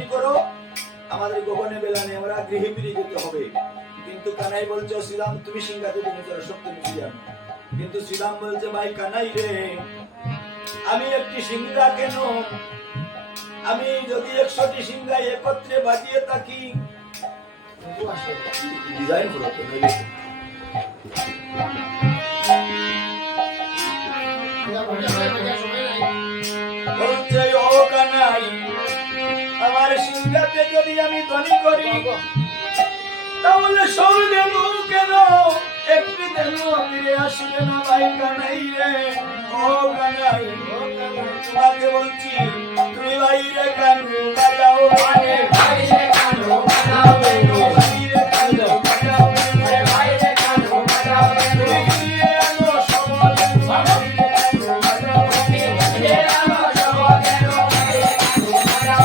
এমনি করো, আমাদের গোপনে বেলা নেই, আমরা গৃহে ফিরে যেতে হবে। কিন্তু কানাই বলছে শ্রীরাম তুমি সিংহাতে তুমি চলো, সব তুমি জানো। কিন্তু শ্রীরাম বলছে ভাই কানাই রে, আমি একটি সিংহা কেন, আমি যদি 100টি সিংহা একত্রে বাজিয়ে থাকি ডিজাইন করতে বলছে ও কানাই, আমার সিংহাতে যদি আমি ধ্বনি করি তাহলে সৌদেব কেন একটি দেন ফিরে আসবে না ভাই কানাই রে। ও কানাই, তোমাকে বলছি তুমি বাইরে কান বাজাও, বাইরে কান বাজাও, বাইরে কান বাজাও, বাইরে কান বাজাও, ফিরে আনো সমাজের বাইরে কান বাজাও, ফিরে আনো সমাজের বাইরে কান বাজাও, বাইরে কান বাজাও,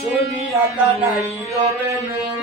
শুনিয়া কানাই রবে